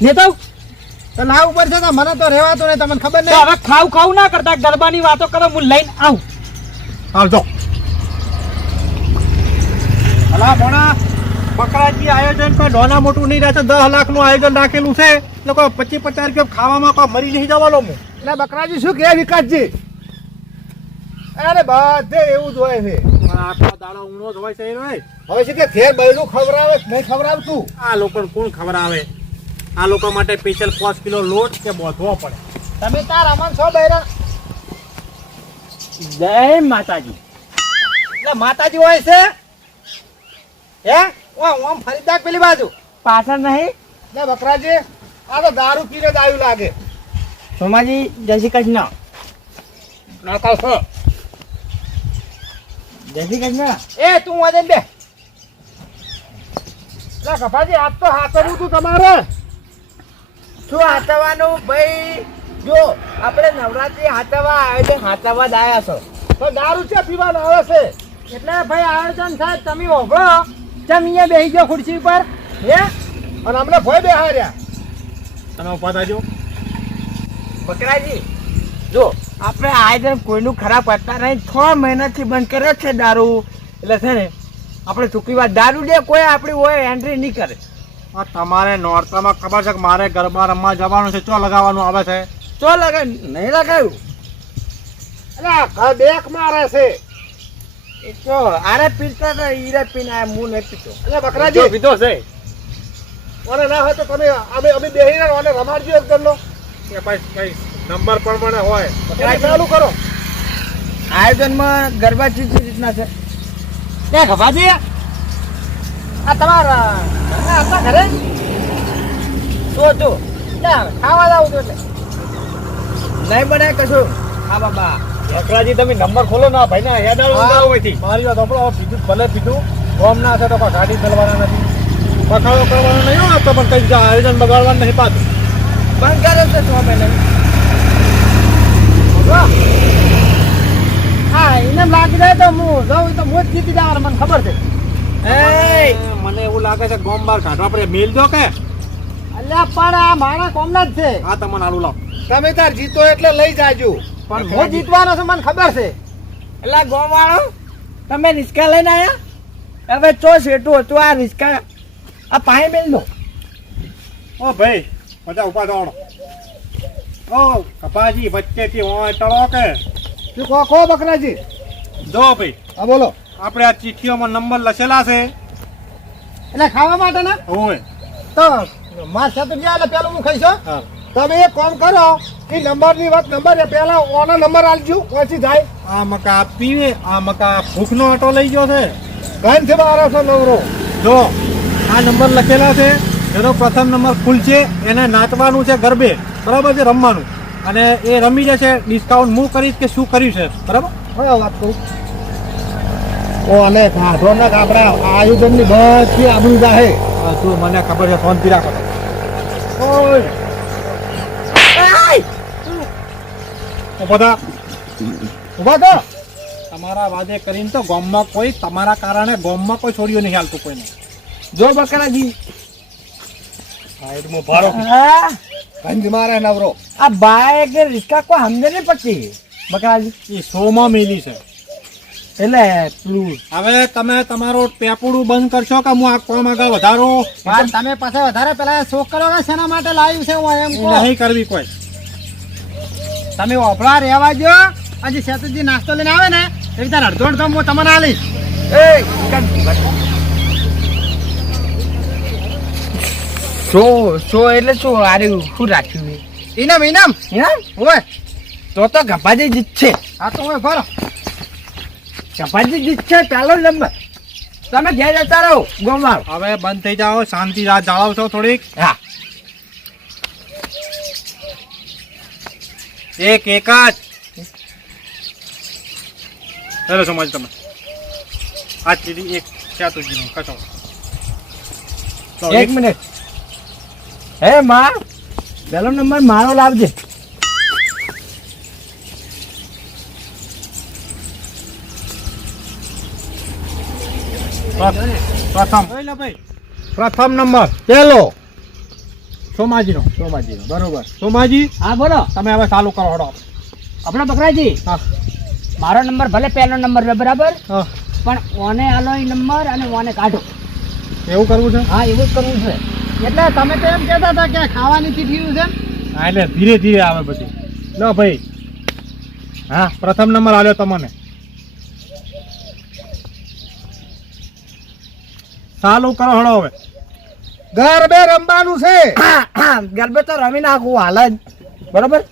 નેતા તો. ના ઉપર છે તો મને તો રહેવાતો નહીં તમને ખબર નહીં? હવે ખાવ ખાવ ના કરતા ગરબાની વાતો કરો હું લઈને આવું. આવજો હલા મોણા બકરાજી આયોજન કોઈ નાના મોટું નહીં રહેશે દસ લાખનું આયોજન રાખેલું છે. એટલે કોઈ પચીસ પચાસ રૂપિયા ખાવામાં કોઈ મરી નહીં જવાનો હું. એટલે બકરાજી શું કહે વિકાસજી? અરે બધે એવું જ હોય છે. આખો દાડો ઊંડો જ હોય છે હવે છે કે ઘેર બૈરું ખવડાવે નહીં ખવડાવતું? આ લોકોને કોણ ખબર આવે આ લોકો માટે સ્પેશિયલ પાંચ કિલો લોટ કે બોધવો પડે. તમે તાર અમન છો બૈરા? જય માતાજી. એટલે માતાજી હોય છે? હે? ઓ આમ ફરીદાક પેલી બાજુ. પાછળ નહીં? એટલે બકરાજી આ તો દારૂ પીને જ આવ્યું લાગે. સોમાજી જય શ્રી કૃષ્ણ. નાખો છો. જય શ્રી કૃષ્ણ. એ તું વજન બે. એટલે કપાજી આજ તો હાથરું તું તમારે. શું હાથવાનું ભાઈ? જો આપણે નવરાત્રી હાથવા આયોજન હાથવા દાયા છો. તો દારૂ છે પીવાનો આવે છે. એટલે ભાઈ આયોજન સાહેબ તમે ઓભળો ચમ અહીંયા બેસી ગયો ખુરશી પર હે? અને અમને ભય બેહાર્યા તમે ઊભા થાજો. બકરાજી જો આપણે આયોજન કોઈનું ખરાબ કરતા નહીં. છ મહિનાથી બંધ કર્યો છે દારૂ. એટલે છે ને આપણે ચૂકી વાત દારૂ દે કોઈ આપણી હોય એન્ટ્રી નહીં કરે. તમારે નોરતામાં ખબર છે કે મારે ગરબા રમવા જવાનું છે? ચો લગાવવાનું આવે છે? ચો લગાવ નહીં લગાવ્યું? અરે આખા દેખ બેક મારે છે ચો આરે પીતા તો ઈરે પીને આયા, હું નહીં પીતો. એટલે બકરાજી. પીધો છે. ઓને ના હોય તો તમે અમે અમે બેહીને ઓને રમાડજો એક દંડો કે ભાઈ કઈ નંબર પ્રમાણે હોય. ચાલુ કરો. આયોજનમાં ગરબા ચીજ રીતના છે. ત્યાં ખભાજી? આ તમારા હતા ઘરે? જો જો ત્યાં ખાવા લાવું છું એટલે. નહીં બને કશું. હા બાબા. બકરાજી તમે નંબર ખોલો ના ભાઈ ના યાદ આવો હોયથી મારી વાત આપણો પીધું ભલે પીધું. ફોર્મ ના થાય તો પણ ગાડી ચલવાના નથી. પખાડો કરવાનો નહીં હોય તો પણ કઈ આયોજન બગાડવાનું નહીં પાછું. બંધ કરે છે છ મહિને હા એને લાગી જાય તો હું જાઉં તો હું જ જીતી જવાનું મને ખબર છે. મને એવું લાગે છે ગોમ બાર કાઢવા પડે. મેલ દો કે? અલ્યા પણ આ મારા કોમના જ છે. આ તમને આલુ લાવ. તમે તાર જીતો એટલે લઈ જાજો. પણ હું જીતવાનો છું મને ખબર છે. એટલે ગોમ વાળો તમે રિસ્કા લઈને આયા? હવે ચો શેઠું હતું આ રિસ્કા? આ પાણી મેલ દો. ઓ ભાઈ બધા ઊભા દોડો ઓ કપાજી વચ્ચેથી હોય તળો કે? શું કહો કહો બકરાજી? જો ભાઈ. હા બોલો. આપણે આ ચિઠ્ઠીઓમાં નંબર લખેલા છે. એટલે ખાવા માટે ને હોય. તો માર સાથે ગયા એટલે પેલું હું ખાઈશ હા. તમે એક કામ કરો એ નંબરની વાત નંબર પેલા ઓનો નંબર આલજો પછી જાય આ મકા પીવે આ મકા ભૂખનો આટો લઈ ગયો છે. કઈ છે છો નવરો. જો આ નંબર લખેલા છે. એનો પ્રથમ નંબર ફૂલ છે એને નાચવાનું છે ગરબે. બરાબર છે રમવાનું. અને એ રમી જશે ડિસ્કાઉન્ટ હું કરીશ કે શું કર્યું છે? બરાબર? હવે વાત કહું અને કાઢો ને આપણા આયોજનની બધી આબરૂ જાહે. તું મને ખબર છે ફોન પીરા કરો. બધા ઊભા તો તમારા વાદે કરીને તો ગોમમાં કોઈ તમારા કારણે ગોમમાં કોઈ છોડ્યું નહીં હાલતું કોઈને. જો બકરાજી. સાઈડમાં ભારો હા? કંજ મારે નવરો. આ બાઈક રિસ્કા કોઈ સમજે નહીં પછી. બકરાજી. એ શોમાં મેલી છે. એટલે પેલું હવે તમે તમારું પેપુડું બંધ કરશો કે હું આ કોમ આગળ વધારો? તમે પાસે વધારે પેલા શોખ કરો કે શેના માટે લાવ્યું છે હું એમ નહીં કરવી કોઈ. તમે ઓફળા રહેવા જો આજે શેતુજી નાસ્તો લઈને આવે ને એ રીતે અડધો અડધો હું તમને આલીશ એ સો સો એટલે શું? આરે શું રાખ્યું ઇનામ ઇનામ ઇનામ હે ઓય. તો તો જીત છે. આ તો હોય ભરો. ગપાજી જીતશે ચાલો નંબર તમે ઘેર જતા રહો ગોમાળ હવે બંધ થઈ જાઓ શાંતિ રાત જાળવશો થોડીક. હા. એક એક જ. ચલો સમજ તમે. આ ચીડી એક ક્યાં તો જીનું કશો એક મિનિટ. હે માં. પેલો નંબર મારો લાવજે. પ્રથમ. પ્રથમ નંબર. પહેલો સોમાજીનો. સોમાજીનો. બરોબર. સોમાજી. હા બોલો. તમે હવે ચાલુ કરો હડો. આપણે બકરાજી? હા. મારો નંબર ભલે પહેલો નંબર છે બરાબર? હા. પણ ઓને આલો એ નંબર અને ઓને કાઢો. એવું કરવું છે? હા એવું જ કરવું છે. એટલે તમે તો એમ કહેતા હતા કે ખાવાની ચીઠી છે હા એટલે ધીરે ધીરે આવે બધું. લો ભાઈ. હા પ્રથમ નંબર આલ્યો તમને. ચાલુ કરો હળો હવે. ગરબે રમવાનું છે. ગરબે તો રમી નાખું હાલ જ. બરોબર?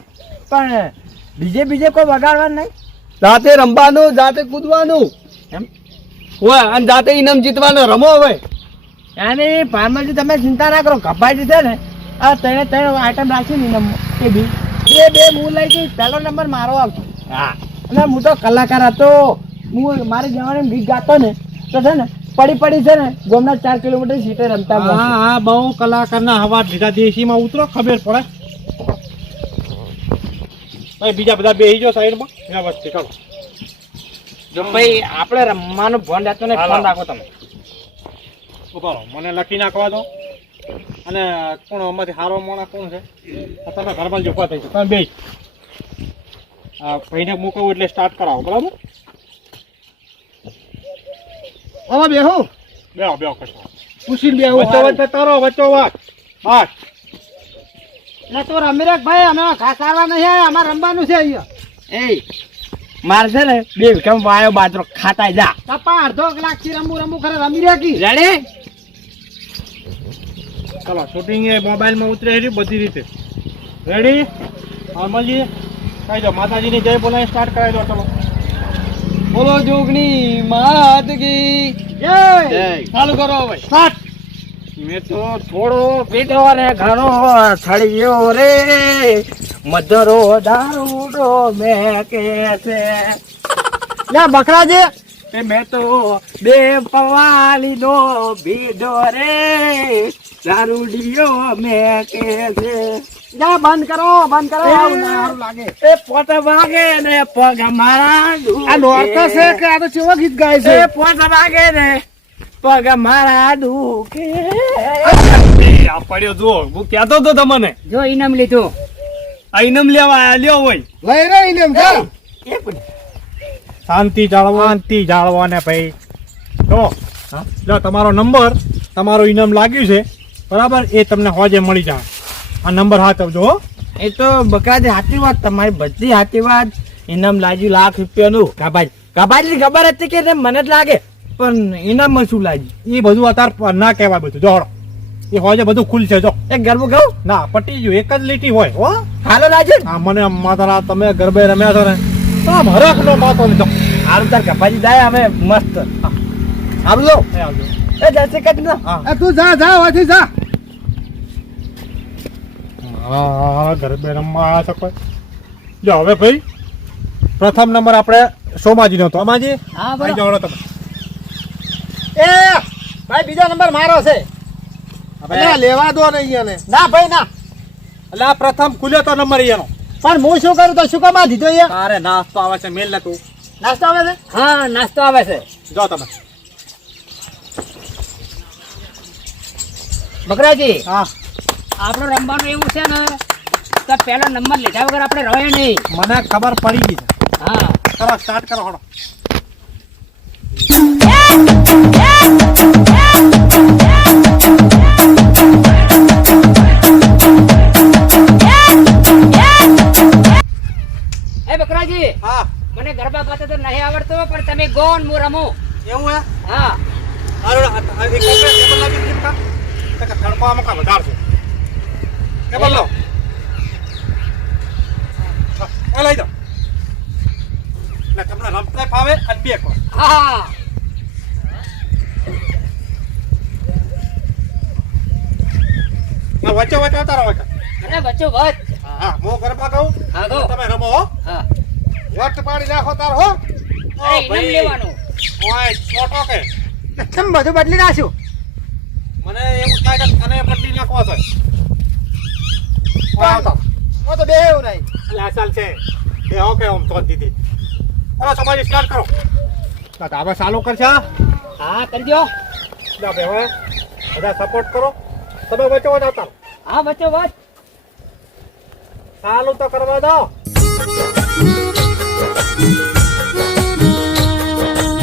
પણ બીજે બીજે કોઈ વગાડવાનું નહીં. જાતે રમવાનું જાતે કૂદવાનું. એમ? હોય અને જાતે ઇનામ જીતવાનું રમો હવે. અને પારમાજી તમે ચિંતા ના કરો કપાઈ છે ને આ ત્રણે ત્રણ આઈટમ રાખી ને ઇનામ એ બી. બે બે હું લઈ જઈશ પહેલો નંબર મારો આવતો. હા. અને હું તો કલાકાર હતો. હું મારી જવાની ગીત ગાતો ને તો છે ને પડી પડી છે ને ગોમના ચાર કિલોમીટર સીટે રમતા હા. હા બહુ કલાકારના હવા લીધા દેશીમાં ઉતરો ખબર પડે. ભાઈ બીજા બધા બેસી જાઓ સાઈડમાં. વચ્ચે ચાલો. જો ભાઈ આપણે રમવાનું ફોન રાખતો ને ફોન રાખો તમે. ઊભા મને લખી નાખવા દો. અને કોણ અમારી હારો મોણા કોણ છે? તમે ઘરમાં જોખવા થઈ જાય તમે બે આ ભાઈને મૂકવું એટલે સ્ટાર્ટ કરાવો બરાબર? હવે બેહું. બેહો બેહો કશો પૂછીને બેહું. વચ્ચો વચ્ચે તારો વચ્ચો વાત. બસ એટલે તો રમીરક ભાઈ અમે ઘાસ આવવા નહીં અમારે રમવાનું છે અહીંયા. એ મારે છે ને બે કેમ વાયો બાજરો ખાતા જા. તપા અડધો કલાકથી રમવું રમવું ખરે રમી કી રેડી? ચાલો શૂટિંગ એ મોબાઈલમાં ઉતરે છે બધી રીતે. રેડી? અમલજી કહી દો માતાજીની જય બોલાવી સ્ટાર્ટ કરાવી દો ચલો. બોલો જોગની માત કી. જય. ચાલુ કરો હવે. સ્ટાર્ટ. મેં તો થોડો પીધો ને ઘણો છળિયો રે. મધરો દારૂડો મેં કે છે. લે બકરાજી. એ મેં તો બે પવાલી લીધો ભીધો રે. દારૂડિયો મેં કે છે. જા બંધ કરો બંધ કરો. સારું લાગે. એ પોત વાગે ને પગ મારા આ નોરતો છે કે આ તો ચેવો ગીત ગાય છે? એ પોત વાગે ને પગ મારા દુખે આ પડ્યો જુઓ હું કહેતો હતો તમને. જો ઇનામ લીધું. આ ઇનામ લેવા લ્યો હોય. લઈ રે ઇનામ જા. શાંતિ જાળવો શાંતિ જાળવો ને ભાઈ. જો લો તમારો નંબર તમારો ઇનામ લાગ્યું છે. બરાબર? એ તમને હોજે મળી જાય. આ નંબર હાથવજો હો. એ તો બકરાજી સાચી વાત તમારી બધી સાચી વાત. ઇનામ લાગ્યું લાખ રૂપિયાનું. કાબાજ કાબાજી ખબર હતી કે મને જ લાગે? પણ ઇનામમાં શું લાગ્યું? એ બધું અત્યારે ના કહેવાય બધું. જોડો એ હોજે બધું ખુલ છે જો. એક ગરબો કહું ના પટી ગયું. એક જ લીટી હોય હો. હાલો લાજે આ મને માતા તમે ગરબે રમ્યા છો ને? તો હરખ નો માતો લીધો. હારું તાર કપાજી જાય અમે મસ્ત. હારું લો આવજો. એ જય શ્રી કૃષ્ણ. હા. એ તું જા જા વાથી જા. હા ગરબે રમવા આવ્યા છો કોઈ? જો હવે ભાઈ પ્રથમ નંબર આપણે હતો. સોમાજી? હા આવી જાઓ તમે. એ ભાઈ બીજો નંબર મારો છે. હવે? લેવા દો નહીં ના. ભાઈ ના. એટલે આ પ્રથમ ખુલ્યો તો નંબર એનો. પણ હું શું કરું તો શું કામ આ દીધો અહીંયા? અરે નાસ્તો આવે છે મેલ નતું નાસ્તો આવે છે? હા નાસ્તો આવે છે. જો તમે. બકરાજી. હા. આપણું રમવાનું એવું છે ને તો પેલો નંબર લીધા વગર આપણે રહે નહીં. મને ખબર પડી ગઈ હા. કરો સ્ટાર્ટ કરો હળો. એ બકરાજી હા. મને ગરબા ગાતા તો નહીં આવડતો પણ તમે ગો હું રમું. એવું હે? હા. અરે આ- આ એક લાગી છે કા તો કે તડપામાં કા વધારશે કે બોલો લઈ જાઓ. એટલે તમને રમતે ફાવે અને બે કોણ. હા. વચ્ચે વચ્ચે ઉતારો વચ્ચે અરે વચ્ચે વચ હા હા હું ગરબા કહું હા તો તમે રમો હો. હા. વટ પાડી નાખો તાર હો. અરે ઇનામ લેવાનું. ઓય છોટો કે? કેમ બધું બદલી નાખ્યું. મને એવું થાય કે તને પટ્ટી નાખવા છે. ઓ તો બે એવું નહીં ચાલ છે. બે હો કે ઓમ તો દીધી ચલો તમારી સ્ટાર્ટ કરો. તો હવે ચાલુ કરશે હા? કરી દો. જા બે હવે. બધા સપોર્ટ કરો. તમે વચ્ચે વાત આવતા હા વચ્ચે વાત ચાલુ તો કરવા દો.